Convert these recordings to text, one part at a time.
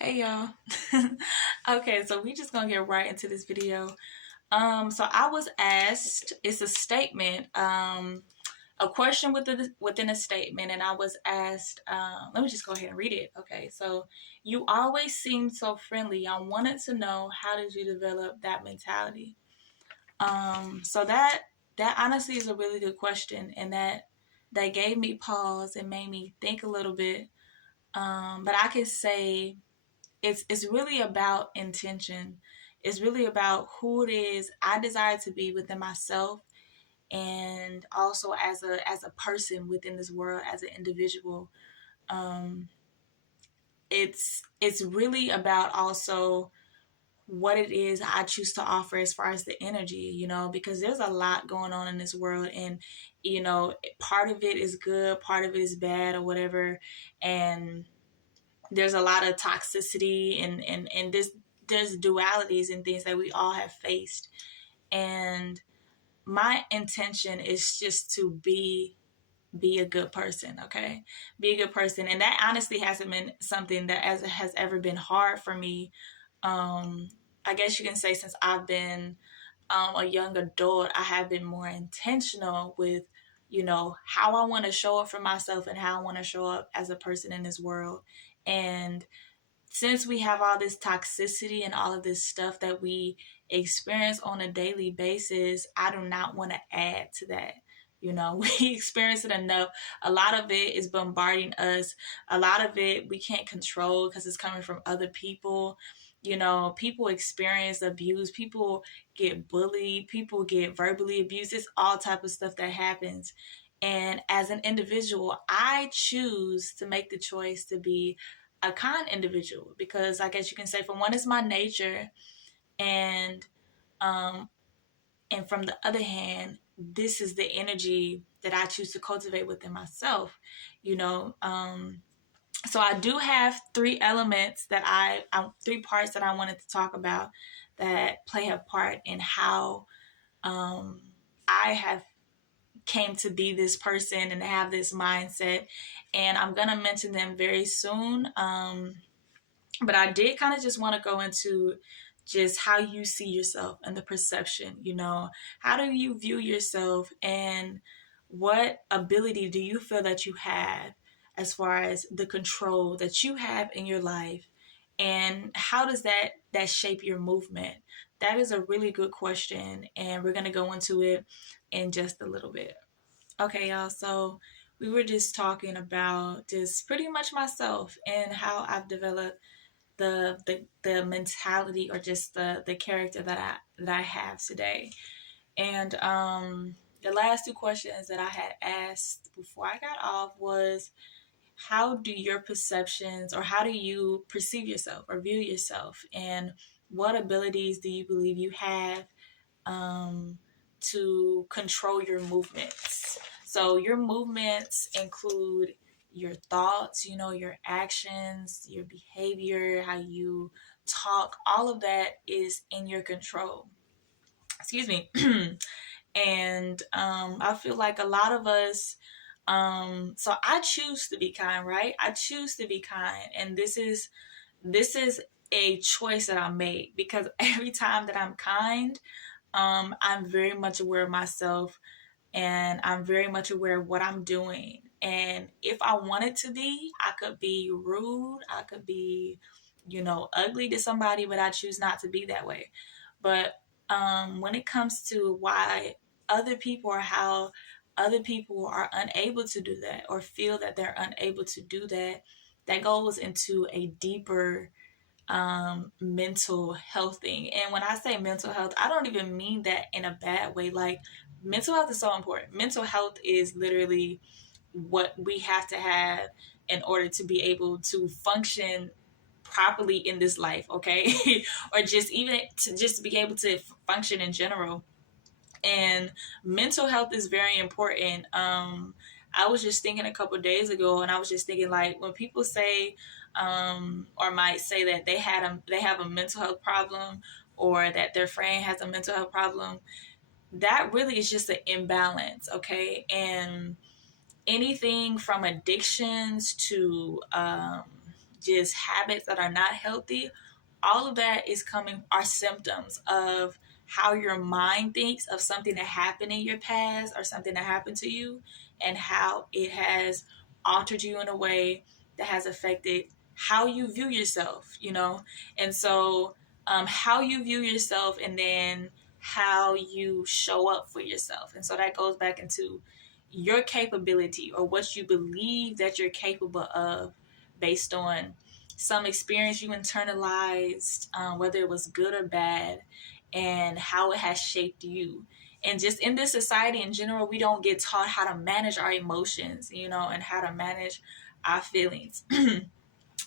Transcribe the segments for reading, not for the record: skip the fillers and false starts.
Hey y'all. Okay, so we just gonna get right into this video. So I was asked, it's a statement, a question within a statement, and I was asked, let me just go ahead and read it. Okay, so you always seem so friendly. I wanted to know, how did you develop that mentality? So that honestly is a really good question, and that gave me pause and made me think a little bit. But I could say it's really about intention. It's really about who it is I desire to be within myself, and also as a person within this world, as an individual. Um, it's really about also what it is I choose to offer as far as the energy, because there's a lot going on in this world, and part of it is good, part of it is bad, or whatever, and there's a lot of toxicity, and there's dualities and things that we all have faced. And my intention is just to be a good person. Okay, be a good person. And that honestly hasn't been something that as has ever been hard for me. I guess you can say since I've been a young adult, I have been more intentional with how I want to show up for myself and how I want to show up as a person in this world. And since we have all this toxicity and all of this stuff that we experience on a daily basis, I do not want to add to that. We experience it enough. A lot of it is bombarding us. A lot of it we can't control because it's coming from other people. People experience abuse. People get bullied. People get verbally abused. It's all type of stuff that happens. And as an individual, I choose to make the choice to be a kind individual, because I guess you can say, for one, it's my nature, and um and from the other hand, this is the energy that I choose to cultivate within myself. you know um so I do have three elements that three parts that I wanted to talk about that play a part in how um I have came to be this person and have this mindset, and I'm gonna mention them very soon. But I did kind of just want to go into just how you see yourself and the perception. How do you view yourself, and what ability do you feel that you have as far as the control that you have in your life, and how does that shape your movement? That is a really good question, and we're going to go into it in just a little bit. Okay, y'all, so we were just talking about just pretty much myself and how I've developed the mentality, or just the character that I have today. And the last two questions that I had asked before I got off was, how do your perceptions, or how do you perceive yourself or view yourself, and what abilities do you believe you have um, to control your movements? So your movements include your thoughts, your actions, your behavior, how you talk. All of that is in your control. Excuse me. And I feel like a lot of us, so I choose to be kind, right? I choose to be kind, and this is a choice that I make, because every time that I'm kind, I'm very much aware of myself, and I'm very much aware of what I'm doing. And if I wanted to be, I could be rude, I could be, ugly to somebody, but I choose not to be that way. But when it comes to why other people, or how other people are unable to do that, or feel that they're unable to do that, that goes into a deeper mental health thing. And when I say mental health, I don't even mean that in a bad way. Like, mental health is so important. Mental health is literally what we have to have in order to be able to function properly in this life, okay? Or just even to just be able to function in general. And mental health is very important. I was just thinking a couple of days ago, and I was just thinking, like, when people say or might say that they have a mental health problem, or that their friend has a mental health problem, that really is just an imbalance, okay? And anything from addictions to just habits that are not healthy, all of that are symptoms of how your mind thinks of something that happened in your past or something that happened to you, and how it has altered you in a way that has affected how you view yourself, you know? And so, how you view yourself, and then how you show up for yourself. And so that goes back into your capability, or what you believe that you're capable of, based on some experience you internalized, whether it was good or bad, and how it has shaped you. And just in this society in general, we don't get taught how to manage our emotions, you know, and how to manage our feelings.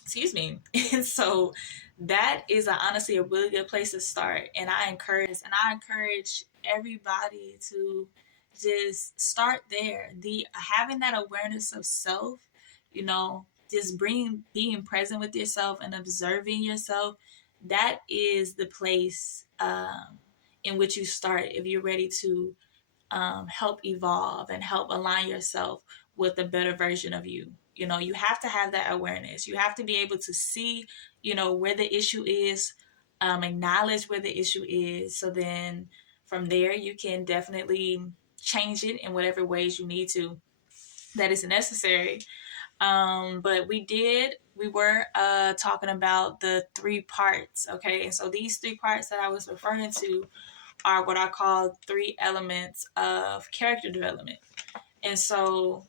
Excuse me. And so that is honestly a really good place to start. And I encourage everybody to just start there. The having that awareness of self, you know, just being present with yourself and observing yourself. That is the place in which you start if you're ready to help evolve and help align yourself with a better version of you. You know, you have to have that awareness. You have to be able to see, you know, where the issue is, acknowledge where the issue is. So then from there, you can definitely change it in whatever ways you need to, that is necessary. But we were talking about the 3 parts, okay? And so these 3 parts that I was referring to are what I call 3 elements of character development. And so,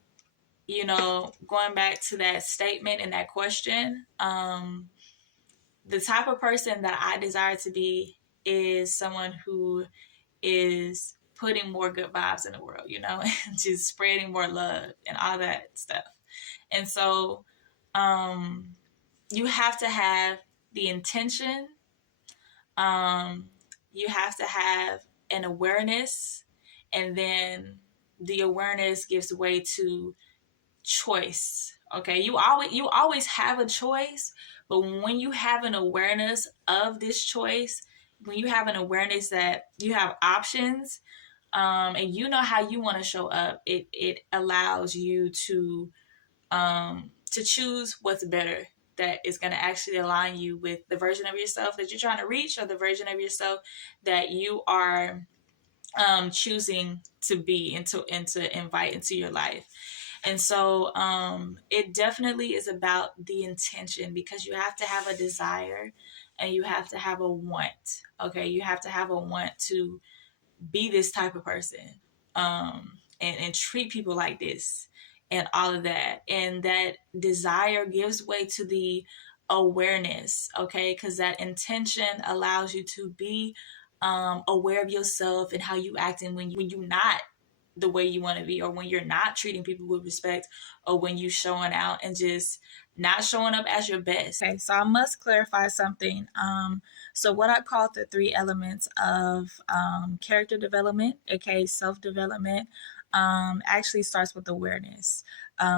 you know, going back to that statement and that question, the type of person that I desire to be is someone who is putting more good vibes in the world, you know, and just spreading more love and all that stuff. And so, you have to have the intention, you have to have an awareness, and then the awareness gives way to choice. Okay, you always have a choice, but when you have an awareness of this choice, when you have an awareness that you have options, and you know how you want to show up, it allows you to choose what's better, that is going to actually align you with the version of yourself that you're trying to reach, or the version of yourself that you are choosing to be and to invite into your life. And so it definitely is about the intention, because you have to have a desire and you have to have a want. Okay, you have to have a want to be this type of person, and treat people like this, and all of that. And that desire gives way to the awareness, okay? Because that intention allows you to be aware of yourself and how you acting when you're not the way you want to be, or when you're not treating people with respect, or when you showing out and just not showing up as your best. Okay, so I must clarify something. So what I call the 3 elements of character development, aka self-development, actually starts with awareness.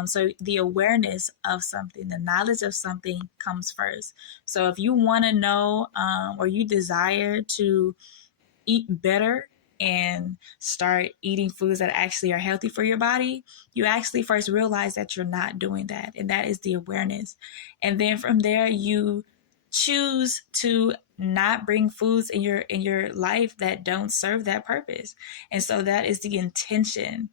So the awareness of something, the knowledge of something comes first. So if you want to know, or you desire to eat better and start eating foods that actually are healthy for your body, you actually first realize that you're not doing that. And that is the awareness. And then from there, you choose to not bring foods in your life that don't serve that purpose. And so that is the intention.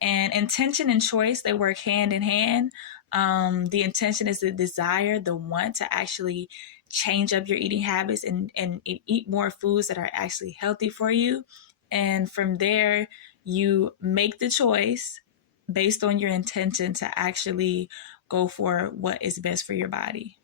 And intention and choice, they work hand in hand. The intention is the desire, the want to actually change up your eating habits and eat more foods that are actually healthy for you. And from there, you make the choice based on your intention to actually go for what is best for your body.